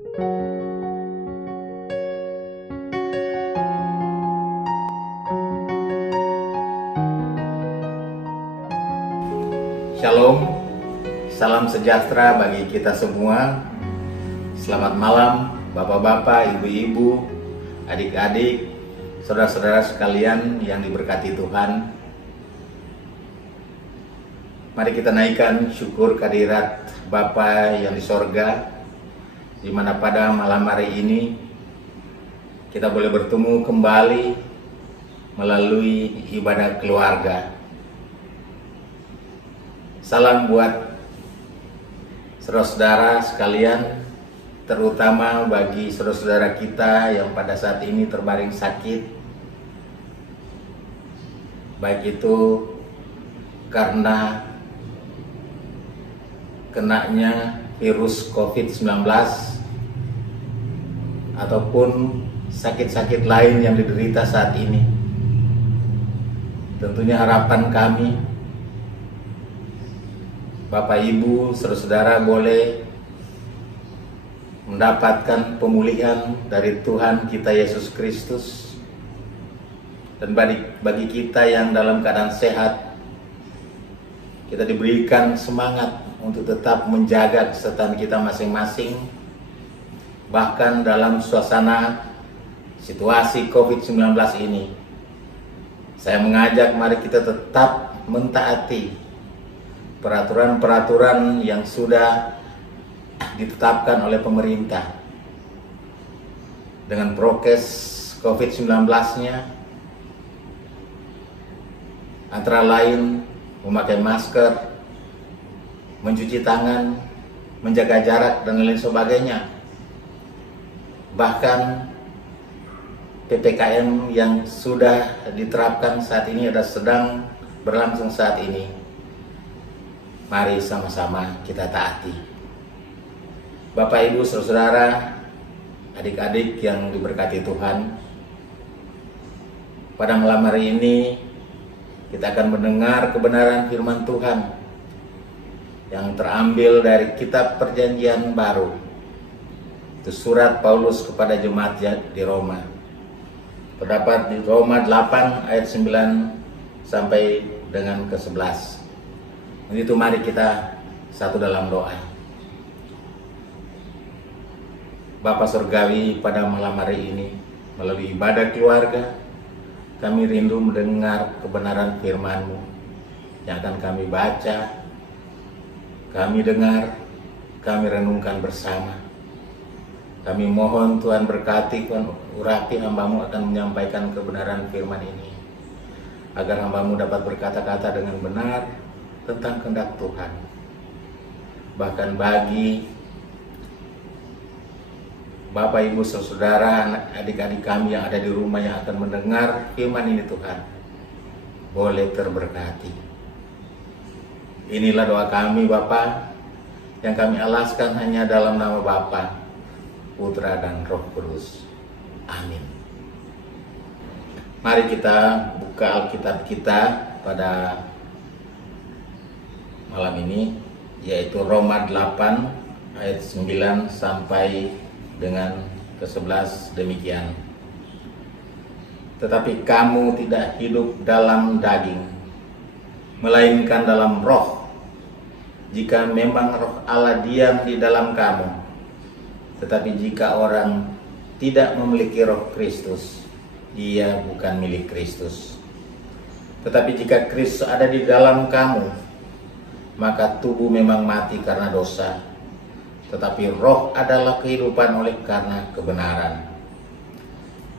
Shalom, salam sejahtera bagi kita semua. Selamat malam Bapak-bapak, Ibu-ibu, adik-adik, saudara-saudara sekalian yang diberkati Tuhan. Mari kita naikkan syukur kehadirat Bapa yang di sorga, di mana pada malam hari ini kita boleh bertemu kembali melalui ibadah keluarga. Salam buat saudara-saudara sekalian, terutama bagi saudara-saudara kita yang pada saat ini terbaring sakit, baik itu karena kenanya virus COVID-19 ataupun sakit-sakit lain yang diderita saat ini. Tentunya harapan kami, Bapak Ibu, saudara-saudara boleh mendapatkan pemulihan dari Tuhan kita Yesus Kristus. Dan bagi kita yang dalam keadaan sehat, kita diberikan semangat untuk tetap menjaga kesehatan kita masing-masing. Bahkan dalam suasana situasi COVID-19 ini, saya mengajak mari kita tetap mentaati peraturan-peraturan yang sudah ditetapkan oleh pemerintah dengan prokes COVID-19-nya, antara lain memakai masker, mencuci tangan, menjaga jarak, dan lain sebagainya. Bahkan PPKM yang sudah diterapkan saat ini ada sedang berlangsung saat ini. Mari sama-sama kita taati. Bapak, Ibu, saudara, adik-adik yang diberkati Tuhan, pada malam hari ini kita akan mendengar kebenaran firman Tuhan yang terambil dari kitab Perjanjian Baru. Itu surat Paulus kepada jemaat di Roma. Terdapat di Roma 8 ayat 9 sampai dengan ke-11. Itu mari kita satu dalam doa. Bapa Surgawi, pada malam hari ini melalui ibadah keluarga, kami rindu mendengar kebenaran firman-Mu yang akan kami baca, kami dengar, kami renungkan bersama. Kami mohon Tuhan berkati, Tuhan urapi hamba-Mu akan menyampaikan kebenaran firman ini, agar hamba-Mu dapat berkata-kata dengan benar tentang kehendak Tuhan. Bahkan bagi Bapak, Ibu, saudara, adik-adik kami yang ada di rumah yang akan mendengar firman ini, Tuhan, boleh terberkati. Inilah doa kami, Bapa, yang kami alaskan hanya dalam nama Bapa, Putra, dan Roh Kudus. Amin. Mari kita buka Alkitab kita pada malam ini, yaitu Roma 8 ayat 9 sampai dengan ke-11 demikian. Tetapi kamu tidak hidup dalam daging, melainkan dalam roh, jika memang roh Allah diam di dalam kamu. Tetapi jika orang tidak memiliki roh Kristus, ia bukan milik Kristus. Tetapi jika Kristus ada di dalam kamu, maka tubuh memang mati karena dosa, tetapi roh adalah kehidupan oleh karena kebenaran.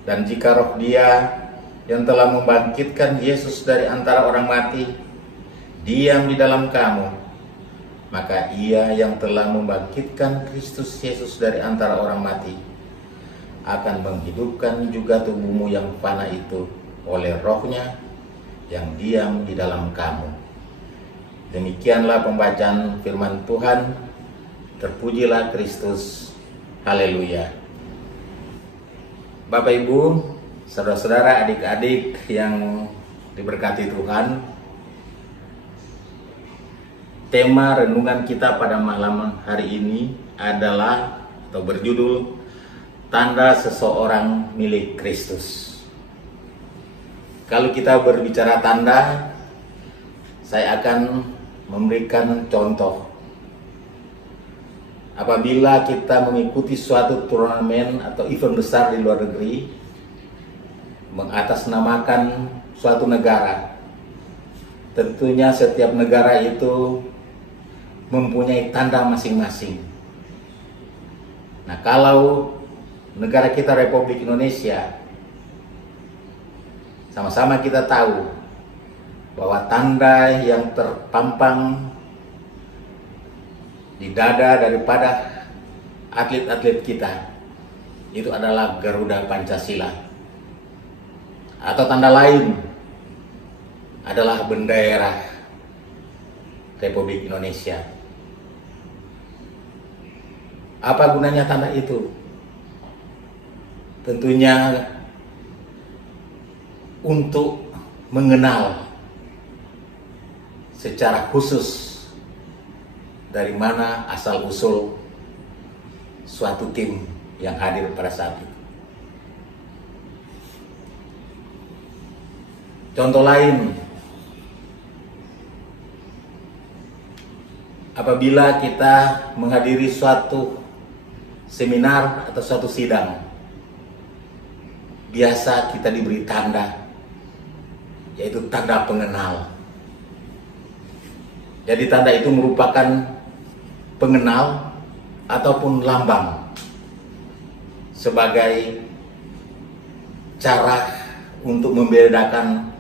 Dan jika roh Dia yang telah membangkitkan Yesus dari antara orang mati diam di dalam kamu, maka Ia yang telah membangkitkan Kristus Yesus dari antara orang mati akan menghidupkan juga tubuhmu yang fana itu oleh rohnya yang diam di dalam kamu. Demikianlah pembacaan firman Tuhan. Terpujilah Kristus. Haleluya. Bapak, Ibu, saudara-saudara, adik-adik yang diberkati Tuhan, tema renungan kita pada malam hari ini adalah atau berjudul Tanda Seseorang Milik Kristus. Kalau kita berbicara tanda, saya akan memberikan contoh. Apabila kita mengikuti suatu turnamen atau event besar di luar negeri, mengatasnamakan suatu negara, tentunya setiap negara itu mempunyai tanda masing-masing. Nah, kalau negara kita Republik Indonesia, sama-sama kita tahu bahwa tanda yang terpampang di dada daripada atlet-atlet kita itu adalah Garuda Pancasila, atau tanda lain adalah bendera Republik Indonesia. Apa gunanya tanda itu? Tentunya untuk mengenal secara khusus dari mana asal-usul suatu tim yang hadir pada saat itu. Contoh lain, apabila kita menghadiri suatu seminar atau suatu sidang, biasa kita diberi tanda, yaitu tanda pengenal. Jadi tanda itu merupakan pengenal ataupun lambang sebagai cara untuk membedakan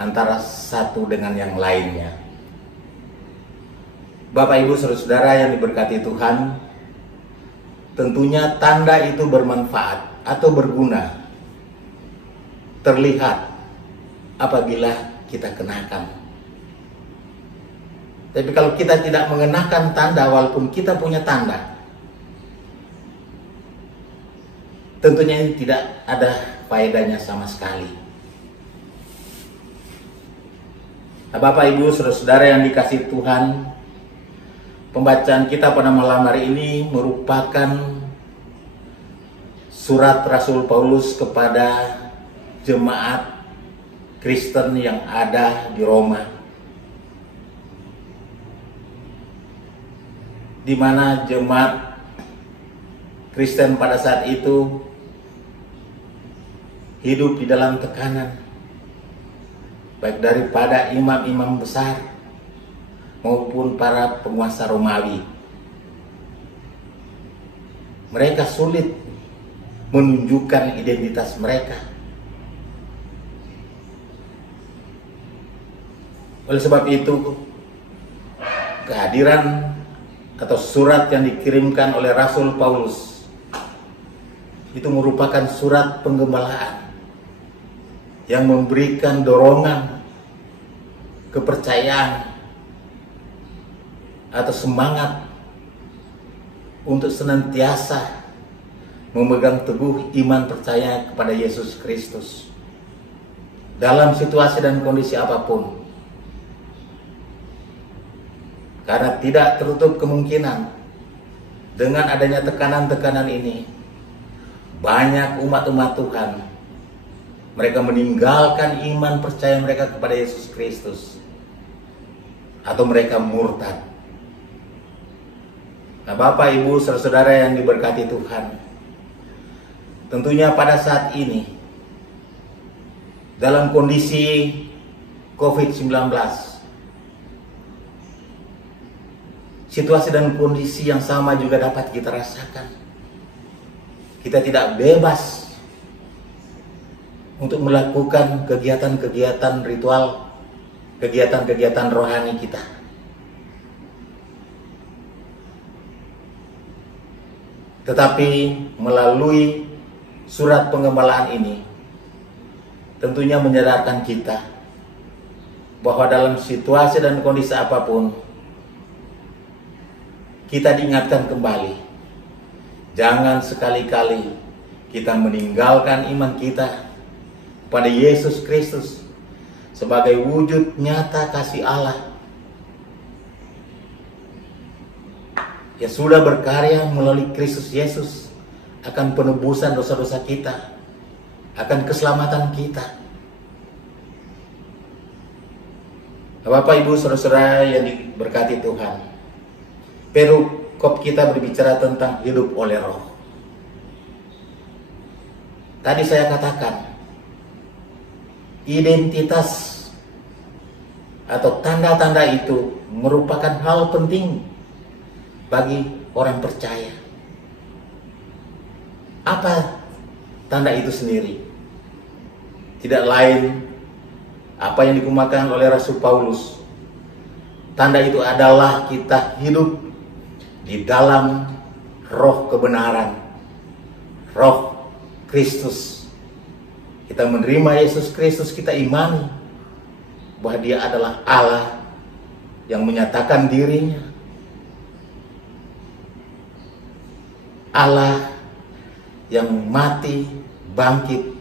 antara satu dengan yang lainnya. Bapak, Ibu, saudara-saudara yang diberkati Tuhan, tentunya tanda itu bermanfaat atau berguna, terlihat apabila kita kenakan. Tapi kalau kita tidak mengenakan tanda, walaupun kita punya tanda, tentunya ini tidak ada faedahnya sama sekali. Nah, Bapak, Ibu, saudara-saudara yang dikasihi Tuhan, pembacaan kita pada malam hari ini merupakan surat Rasul Paulus kepada jemaat Kristen yang ada di Roma, di mana jemaat Kristen pada saat itu hidup di dalam tekanan, baik daripada imam-imam besar maupun para penguasa Romawi. Mereka sulit menunjukkan identitas mereka. Oleh sebab itu, kehadiran atau surat yang dikirimkan oleh Rasul Paulus itu merupakan surat penggembalaan yang memberikan dorongan, kepercayaan, atau semangat untuk senantiasa memegang teguh iman percaya kepada Yesus Kristus dalam situasi dan kondisi apapun. Karena tidak tertutup kemungkinan dengan adanya tekanan-tekanan ini, banyak umat-umat Tuhan, mereka meninggalkan iman percaya mereka kepada Yesus Kristus, atau mereka murtad. Nah, Bapak, Ibu, saudara-saudara yang diberkati Tuhan, tentunya pada saat ini, dalam kondisi COVID-19, situasi dan kondisi yang sama juga dapat kita rasakan. Kita tidak bebas untuk melakukan kegiatan-kegiatan ritual, kegiatan-kegiatan rohani kita. Tetapi melalui surat penggembalaan ini, tentunya menyadarkan kita bahwa dalam situasi dan kondisi apapun, kita diingatkan kembali, jangan sekali-kali kita meninggalkan iman kita pada Yesus Kristus sebagai wujud nyata kasih Allah yang sudah berkarya melalui Kristus Yesus akan penebusan dosa-dosa kita, akan keselamatan kita. Bapak, Ibu, saudara-saudara yang diberkati Tuhan, perikop kita berbicara tentang hidup oleh Roh. Tadi saya katakan, identitas atau tanda-tanda itu merupakan hal penting bagi orang percaya. Apa tanda itu sendiri? Tidak lain apa yang dikemukakan oleh Rasul Paulus. Tanda itu adalah kita hidup di dalam roh kebenaran, roh Kristus. Kita menerima Yesus Kristus, kita imani bahwa Dia adalah Allah yang menyatakan dirinya, Allah yang mati bangkit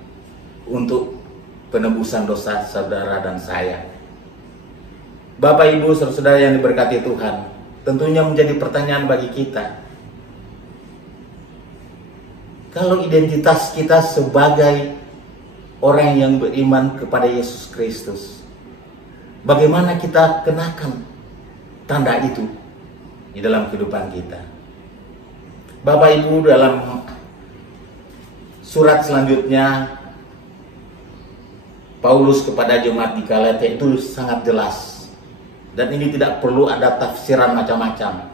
untuk penebusan dosa saudara dan saya. Bapak, Ibu, saudara-saudara yang diberkati Tuhan, tentunya menjadi pertanyaan bagi kita, kalau identitas kita sebagai orang yang beriman kepada Yesus Kristus, bagaimana kita kenakan tanda itu di dalam kehidupan kita? Bapak, Ibu, dalam surat selanjutnya Paulus kepada jemaat di Galatia itu sangat jelas, dan ini tidak perlu ada tafsiran macam-macam.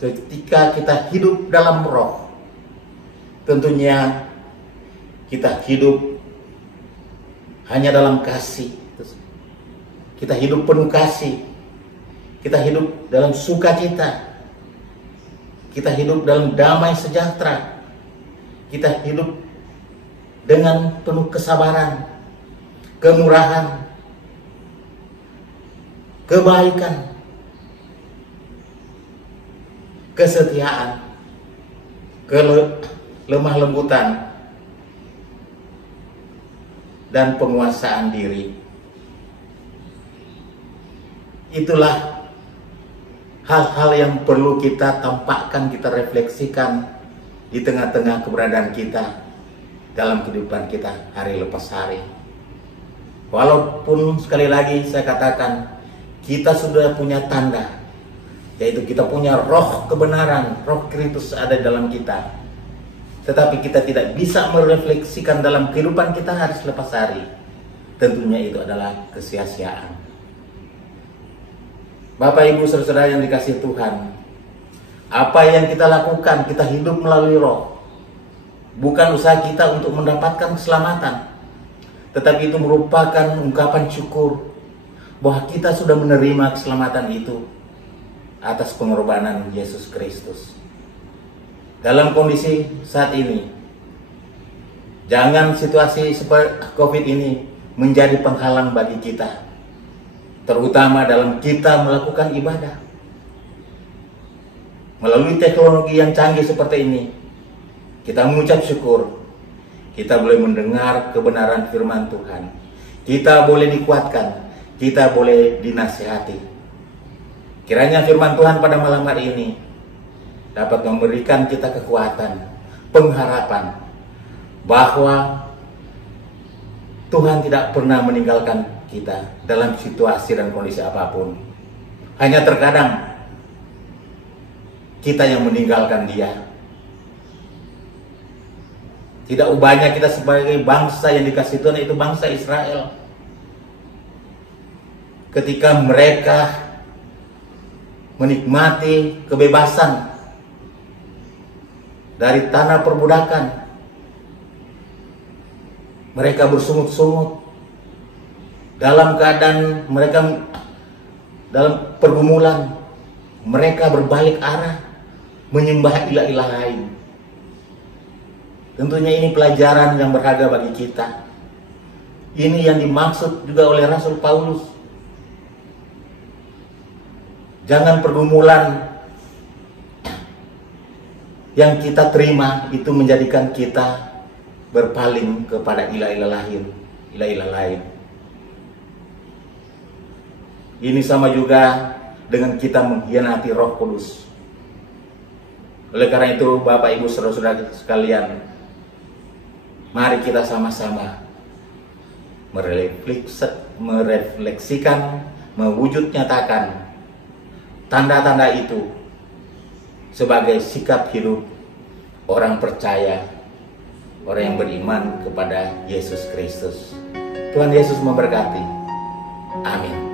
Ketika kita hidup dalam roh, tentunya kita hidup hanya dalam kasih. Kita hidup penuh kasih. Kita hidup dalam sukacita. Kita hidup dalam damai sejahtera. Kita hidup dengan penuh kesabaran, kemurahan, kebaikan, kesetiaan, lemah lembutan, dan penguasaan diri. Itulah hal-hal yang perlu kita tampakkan, kita refleksikan di tengah-tengah keberadaan kita dalam kehidupan kita hari lepas hari. Walaupun sekali lagi saya katakan, kita sudah punya tanda, yaitu kita punya roh kebenaran, roh Kristus ada dalam kita, tetapi kita tidak bisa merefleksikan dalam kehidupan kita hari lepas hari. Tentunya itu adalah kesia-siaan. Bapak, Ibu, saudara-saudara yang dikasihi Tuhan, apa yang kita lakukan, kita hidup melalui roh. Bukan usaha kita untuk mendapatkan keselamatan, tetapi itu merupakan ungkapan syukur bahwa kita sudah menerima keselamatan itu atas pengorbanan Yesus Kristus. Dalam kondisi saat ini, jangan situasi seperti COVID ini menjadi penghalang bagi kita, terutama dalam kita melakukan ibadah. Melalui teknologi yang canggih seperti ini, kita mengucap syukur, kita boleh mendengar kebenaran firman Tuhan, kita boleh dikuatkan, kita boleh dinasihati. Kiranya firman Tuhan pada malam hari ini dapat memberikan kita kekuatan, pengharapan, bahwa Tuhan tidak pernah meninggalkan kita dalam situasi dan kondisi apapun. Hanya terkadang kita yang meninggalkan Dia. Tidak ubahnya kita sebagai bangsa yang dikasih Tuhan, yaitu bangsa Israel. Ketika mereka menikmati kebebasan dari tanah perbudakan, mereka bersungut-sungut dalam keadaan mereka dalam pergumulan. Mereka berbalik arah menyembah ilah-ilah lain. Tentunya ini pelajaran yang berharga bagi kita. Ini yang dimaksud juga oleh Rasul Paulus. Jangan pergumulan yang kita terima itu menjadikan kita berpaling kepada ilah-ilah lain. Ini sama juga dengan kita mengkhianati Roh Kudus. Oleh karena itu, Bapak Ibu saudara-saudara sekalian, mari kita sama-sama merefleksikan, mewujud nyatakan tanda-tanda itu sebagai sikap hidup orang percaya, orang yang beriman kepada Yesus Kristus. Tuhan Yesus memberkati. Amin.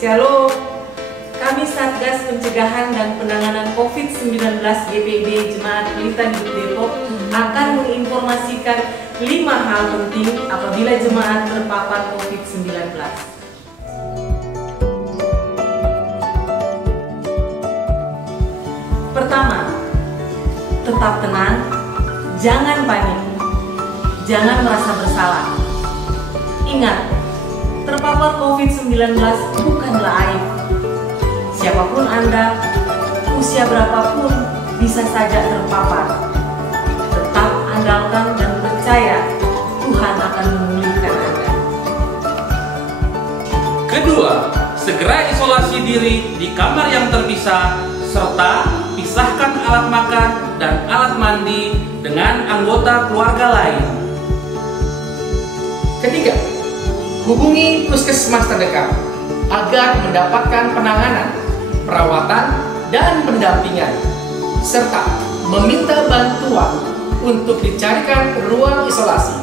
Shalom, kami Satgas Pencegahan dan Penanganan COVID-19 GPIB Jemaat Pelita Hidup Depok akan menginformasikan 5 hal penting apabila jemaat terpapar COVID-19. Pertama, tetap tenang, jangan panik, jangan merasa bersalah. Ingat, terpapar COVID-19 bukanlah aib. Siapapun Anda, usia berapapun bisa saja terpapar. Tetap andalkan dan percaya Tuhan akan memulihkan Anda. Kedua, segera isolasi diri di kamar yang terpisah serta pisahkan alat makan dan alat mandi dengan anggota keluarga lain. Ketiga, hubungi puskesmas terdekat agar mendapatkan penanganan, perawatan, dan pendampingan, serta meminta bantuan untuk dicarikan ruang isolasi.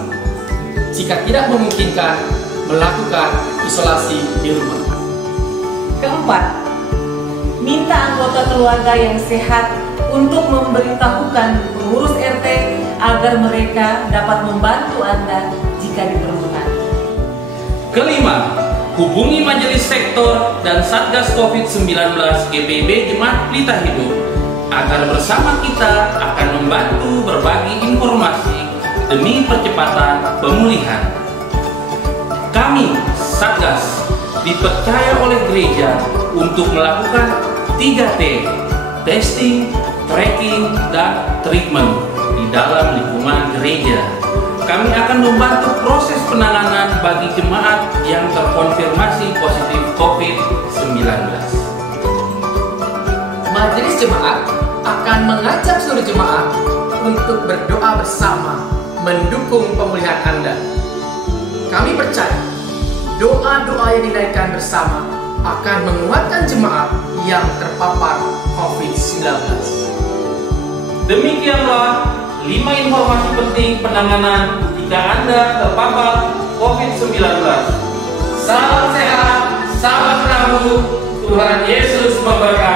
Jika tidak memungkinkan, melakukan isolasi di rumah. Keempat, minta anggota keluarga yang sehat untuk memberitahukan pengurus RT agar mereka dapat membantu Anda jika diperlukan. Kelima, hubungi majelis sektor dan Satgas COVID-19 GPIB Jemaat Pelita Hidup agar bersama kita akan membantu berbagi informasi demi percepatan pemulihan. Kami, Satgas, dipercaya oleh gereja untuk melakukan 3T, testing, tracking, dan treatment di dalam lingkungan gereja. Kami akan membantu proses penanganan bagi jemaat yang terkonfirmasi positif COVID-19. Majelis jemaat akan mengajak seluruh jemaat untuk berdoa bersama mendukung pemulihan Anda. Kami percaya doa-doa yang dinaikkan bersama akan menguatkan jemaat yang terpapar COVID-19. Demikianlah 5 informasi penting penanganan jika Anda terpapar COVID-19. Salam sehat, salam Rabu, Tuhan Yesus memberkati.